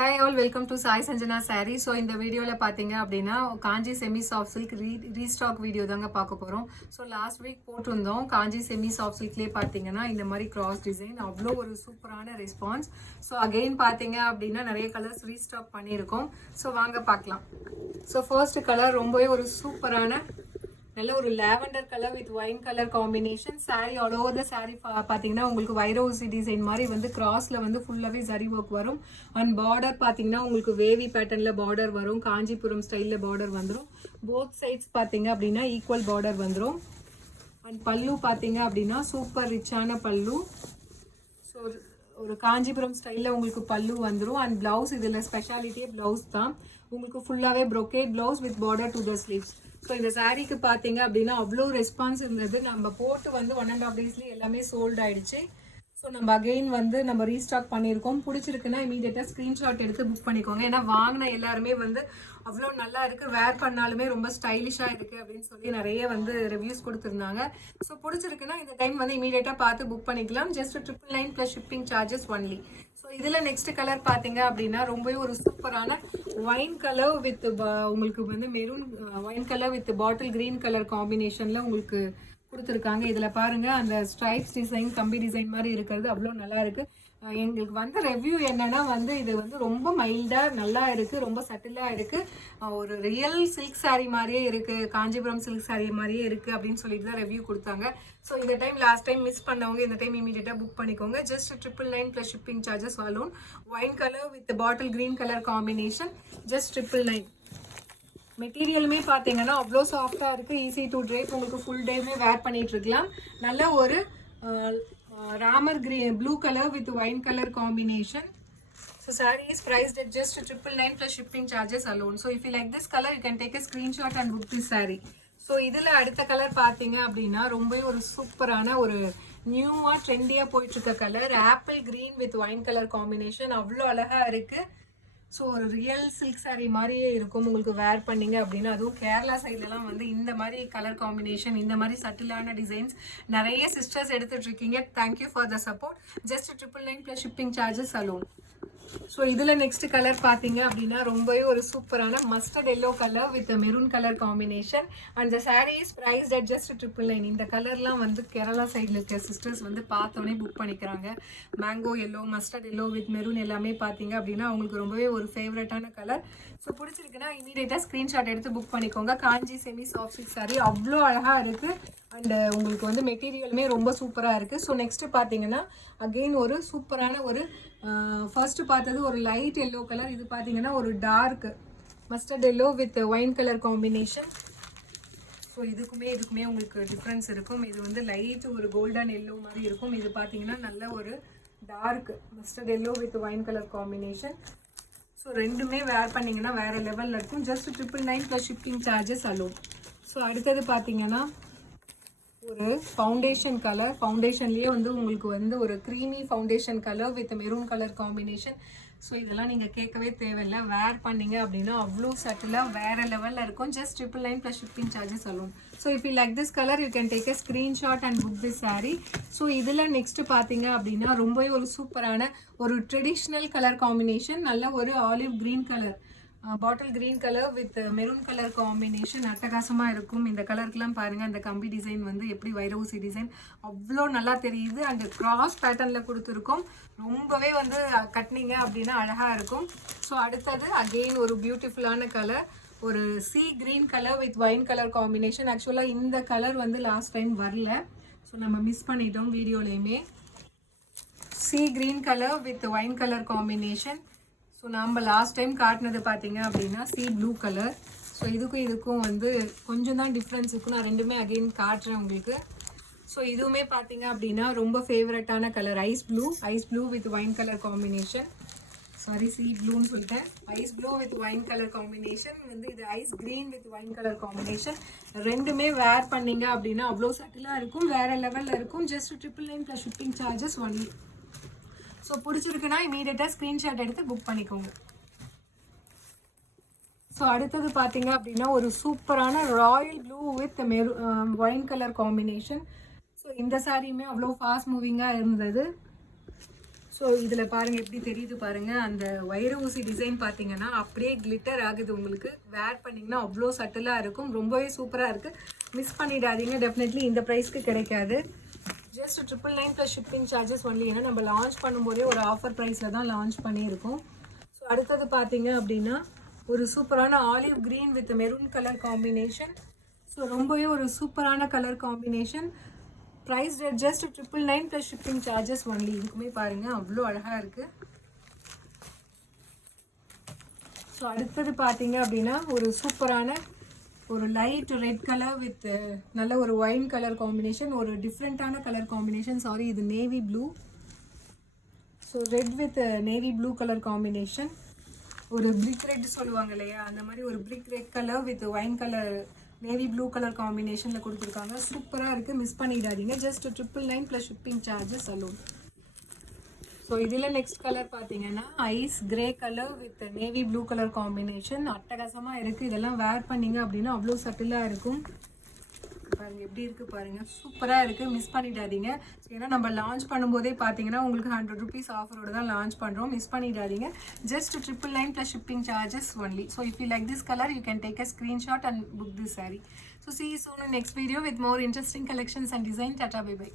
Hi all, welcome to Sai Sanjana Saree. So இந்த வீடியோல பாத்தீங்க அப்படின்னா Kanchi semi soft silk restock video தாங்க பார்க்க போறோம். ஸோ லாஸ்ட் வீக் போட்டிருந்தோம் காஞ்சி செமி சாஃப்ட் சில்க்லேயே பார்த்தீங்கன்னா இந்த மாதிரி கிராஸ் டிசைன் அவ்வளோ ஒரு சூப்பரான ரெஸ்பான்ஸ். ஸோ அகெயின் பார்த்தீங்க அப்படின்னா நிறைய கலர்ஸ் ரீஸ்டாக் பண்ணியிருக்கோம். ஸோ வாங்க பார்க்கலாம். ஸோ ஃபர்ஸ்ட் கலர் ரொம்பவே ஒரு சூப்பரான நல்ல ஒரு lavender colour with wine colour combination. Sari all over the sari பார்த்தீங்கன்னா உங்களுக்கு வைரோசி டிசைன் மாதிரி வந்து கிராஸில் வந்து ஃபுல்லாகவே ஜரி ஒர்க் வரும். அண்ட் பார்டர் பார்த்தீங்கன்னா உங்களுக்கு வேவி பேட்டர்னில் பார்டர் வரும். காஞ்சிபுரம் ஸ்டைலில் பார்டர் வந்துடும். போத் சைட்ஸ் பார்த்தீங்க அப்படின்னா ஈக்குவல் பார்டர் வந்துடும். அண்ட் பல்லு பார்த்தீங்க அப்படின்னா சூப்பர் ரிச்சான பல்லு. ஸோ ஒரு காஞ்சிபுரம் ஸ்டைலில் உங்களுக்கு பல்லு வந்துடும். அண்ட் ப்ளவுஸ் இதில் ஸ்பெஷாலிட்டியே ப்ளவுஸ் தான். உங்களுக்கு ஃபுல்லாகவே brocade blouse with border to the sleeves. So இந்த சாரீக்கு பார்த்தீங்க அப்படின்னா அவ்வளோ ரெஸ்பான்ஸ் இருந்தது. நம்ம போட்டு வந்து 1.5 டேஸ்லேயே எல்லாமே சோல்ட் ஆகிடுச்சு. ஸோ நம்ம அகெயின் வந்து நம்ம ரீஸ்டாக் பண்ணியிருக்கோம். பிடிச்சிருக்குன்னா இமீடியட்டாக ஸ்க்ரீன்ஷாட் எடுத்து புக் பண்ணிக்கோங்க. ஏன்னா வாங்கின எல்லாருமே வந்து அவ்வளோ நல்லா இருக்குது, வேர் பண்ணாலுமே ரொம்ப ஸ்டைலிஷாக இருக்குது அப்படின்னு சொல்லி நிறைய வந்து ரிவ்யூஸ் கொடுத்துருந்தாங்க. ஸோ பிடிச்சிருக்குன்னா இந்த டைம் வந்து இமீடியட்டாக பார்த்து புக் பண்ணிக்கலாம். Just 999 + shipping charges only. So இதில் நெக்ஸ்ட் கலர் பார்த்தீங்க அப்படின்னா ரொம்பவே ஒரு சூப்பரான ஒயின் கலர் வித் உங்களுக்கு வந்து maroon wine colour with bottle green colour காம்பினேஷனில் உங்களுக்கு கொடுத்துருக்காங்க. இதில் பாருங்கள் அந்த ஸ்ட்ரைப்ஸ் டிசைன் கம்பி டிசைன் மாதிரி இருக்கிறது அவ்வளோ நல்லா இருக்குது. எங்களுக்கு வந்த ரிவ்யூ என்னன்னா வந்து இது வந்து ரொம்ப மைல்டாக நல்லா இருக்குது, ரொம்ப சட்டிலாக இருக்குது, ஒரு ரியல் சில்க் சாரீ மாதிரியே இருக்குது, காஞ்சிபுரம் சில்க் சாரீ மாதிரியே இருக்குது அப்படின்னு சொல்லிட்டு தான் ரிவ்யூ கொடுத்தாங்க. ஸோ இந்த டைம் லாஸ்ட் டைம் மிஸ் பண்ணவங்க இந்த டைம் இமீடியட்டாக புக் பண்ணிக்கோங்க. Just 999 + shipping charges alone. Wine colour with bottle green colour combination, just 999. மெட்டீரியலுமே பார்த்தீங்கன்னா அவ்வளோ சாஃப்டாக இருக்குது, ஈஸி டு ட்ரேப். உங்களுக்கு ஃபுல் டேமே வேர் பண்ணிட்டு இருக்கலாம். நல்ல ஒரு Ramar green blue colour with wine colour combination. So saree is priced at just 999 + shipping charges alone. So if you like this color, you can take a screenshot and book this saree. So இதில் அடுத்த colour பார்த்தீங்க அப்படின்னா ரொம்பவே ஒரு சூப்பரான ஒரு நியூவாக ட்ரெண்டியாக போயிட்டுருக்க colour apple green with wine colour combination. அவ்வளோ அழகாக இருக்குது. ஸோ ஒரு ரியல் சில்க் சாரீ மாதிரியே இருக்கும் உங்களுக்கு வேர் பண்ணிங்க அப்படின்னா. அதுவும் கேரளா சைட்லலாம் வந்து இந்த மாதிரி கலர் காம்பினேஷன், இந்த மாதிரி சட்டிலான டிசைன்ஸ் நிறைய சிஸ்டர்ஸ் எடுத்துகிட்ருக்கீங்க. Thank you for the support. Just 999 + shipping charges alone. So இதில் நெக்ஸ்ட் கலர் பார்த்தீங்க அப்படின்னா ரொம்பவே ஒரு சூப்பரான mustard yellow colour with maroon colour combination. And the sari is priced at just 999. இந்த கலர்லாம் வந்து கேரளா சைடில் இருக்க சிஸ்டர்ஸ் வந்து பார்த்தோன்னே புக் பண்ணிக்கிறாங்க. Mango yellow, mustard yellow with maroon எல்லாமே பார்த்தீங்க அப்படின்னா அவங்களுக்கு ரொம்பவே ஒரு ஃபேவரட்டான கலர். ஸோ பிடிச்சிருக்குன்னா இமீடியட்டாக ஸ்க்ரீன்ஷாட் எடுத்து புக் பண்ணிக்கோங்க. காஞ்சி செமி சாஃப்ட் சில்க் சாரீ அவ்வளோ அழகாக இருக்குது. அண்டு உங்களுக்கு வந்து மெட்டீரியலுமே ரொம்ப சூப்பராக இருக்குது. ஸோ நெக்ஸ்ட்டு பார்த்தீங்கன்னா அகெயின் ஒரு சூப்பரான ஒரு ஃபர்ஸ்ட்டு பார்த்தது ஒரு லைட் எல்லோ கலர். இது பார்த்தீங்கன்னா ஒரு dark mustard yellow with wine colour combination. So இதுக்குமே உங்களுக்கு டிஃப்ரென்ஸ் இருக்கும். இது வந்து லைட் ஒரு கோல்டன் எல்லோ மாதிரி இருக்கும். இது பார்த்தீங்கன்னா நல்ல ஒரு dark mustard yellow with wine colour combination. So ரெண்டுமே வேர் பண்ணிங்கன்னா வேறு லெவலில் இருக்கும். Just 999 + shipping charges alone. So அடுத்தது பார்த்தீங்கன்னா ஒரு ஃபவுண்டேஷன் கலர். ஃபவுண்டேஷன்லேயே வந்து உங்களுக்கு வந்து ஒரு creamy foundation colour with maroon colour combination. So இதெல்லாம் நீங்கள் கேட்கவே தேவையில்லை, வேர் பண்ணிங்க அப்படின்னா அவ்வளோ சட்டிலாக வேறு லெவலில் இருக்கும். Just 999 + shipping charges alone. So if you like this colour, you can take a screenshot and book this sari. So இதில் நெக்ஸ்ட்டு பார்த்தீங்க அப்படின்னா ரொம்பவே ஒரு சூப்பரான ஒரு ட்ரெடிஷ்னல் கலர் காம்பினேஷன். நல்ல ஒரு olive green colour, bottle green colour with maroon colour combination அட்டகாசமாக இருக்கும். இந்த கலருக்குலாம் பாருங்கள், அந்த கம்பி டிசைன் வந்து எப்படி வைரவுசி டிசைன் அவ்வளோ நல்லா தெரியுது. அண்ட் கிராஸ் பேட்டர்னில் கொடுத்துருக்கோம். ரொம்பவே வந்து கட்டினீங்க அப்படின்னா அழகாக இருக்கும். ஸோ அடுத்தது அகெயின் ஒரு பியூட்டிஃபுல்லான கலர், ஒரு sea green colour with wine colour combination. ஆக்சுவலாக இந்த கலர் வந்து லாஸ்ட் டைம் வரல, ஸோ நம்ம மிஸ் பண்ணிட்டோம் வீடியோலையுமே. Sea green colour with wine colour combination. So நம்ம லாஸ்ட் டைம் காட்டினது பார்த்தீங்க அப்படின்னா சீ ப்ளூ கலர். ஸோ இதுக்கும் வந்து கொஞ்சம் தான் டிஃப்ரென்ஸ் இருக்கும். நான் ரெண்டுமே அகெயின் காட்டுறேன் உங்களுக்கு. ஸோ இதுவுமே பார்த்தீங்க அப்படின்னா ரொம்ப ஃபேவரட்டான colour ice blue with wine colour combination. Sorry, sea ப்ளூன்னு சொல்லிட்டேன். Ice blue with wine colour combination வந்து இது ice green with wine colour combination. ரெண்டுமே வேர் பண்ணிங்க அப்படின்னா அவ்வளோ சட்டிலாக இருக்கும், வேறு லெவலில் இருக்கும். Just 999 + shipping charges only. So பிடிச்சிருக்குன்னா இமீடியட்டாக ஸ்க்ரீன்ஷாட் எடுத்து புக் பண்ணிக்கோங்க. ஸோ அடுத்தது பார்த்தீங்க அப்படின்னா ஒரு சூப்பரான Royal blue with wine colour combination. So இந்த சாரியுமே அவ்வளோ ஃபாஸ்ட் மூவிங்காக இருந்தது. ஸோ ஸோ இதில் பாருங்கள் எப்படி தெரியுது பாருங்கள், அந்த வைர ஊசி டிசைன் பார்த்தீங்கன்னா அப்படியே கிளிட்டர் ஆகுது. உங்களுக்கு வேர் பண்ணிங்கன்னா அவ்வளோ சட்டிலாக இருக்கும், ரொம்பவே சூப்பராக இருக்குது. மிஸ் பண்ணிடாதீங்க, டெஃபினெட்லி இந்த ப்ரைஸ்க்கு கிடைக்காது. Just 999 plus shipping charges only. ஏன்னா நம்ம லான்ச் பண்ணும்போதே ஒரு ஆஃபர் ப்ரைஸில் தான் லான்ச் பண்ணியிருக்கோம். ஸோ அடுத்தது பார்த்தீங்க அப்படின்னா ஒரு சூப்பரான olive green with maroon colour combination. So ரொம்பவே ஒரு சூப்பரான colour combination. Price just 999 plus shipping charges only. இதுக்குமே பாருங்கள் அவ்வளோ அழகாக இருக்குது. ஸோ அடுத்தது பார்த்தீங்க அப்படின்னா ஒரு சூப்பரான ஒரு லைட் ரெட் கலர் வித் நல்ல ஒரு ஒயின் கலர் காம்பினேஷன், ஒரு டிஃப்ரெண்ட்டான கலர் காம்பினேஷன். சாரி, இது navy blue. So red with navy blue colour combination. ஒரு பிரிக் ரெட் சொல்லுவாங்க இல்லையா, அந்த மாதிரி ஒரு brick red colour with wine colour navy blue colour காம்பினேஷனில் கொடுத்துருக்காங்க. சூப்பராக இருக்குது, மிஸ் பண்ணிடாதீங்க. Just 999 plus shipping charges alone. So இதில் நெக்ஸ்ட் கலர் பார்த்தீங்கன்னா ice grey colour with navy blue colour combination. அட்டகாசமாக இருக்குது. இதெல்லாம் வேர் பண்ணிங்க அப்படின்னா அவ்வளோ சட்டிலாக இருக்கும். பாருங்கள் எப்படி இருக்குது பாருங்கள், சூப்பராக இருக்குது, மிஸ் பண்ணிடாதீங்க. ஸோ ஏன்னா நம்ம லான்ச் பண்ணும்போதே பார்த்தீங்கன்னா உங்களுக்கு 100 rupees ஆஃபரோடு தான் லான்ச் பண்ணுறோம். மிஸ் பண்ணிடாதீங்க. Just 999 plus shipping charges only. So if you like this colour you can take a screenshot and book this saree. So see you soon in next video with more interesting collections and design. Tata, bye bye.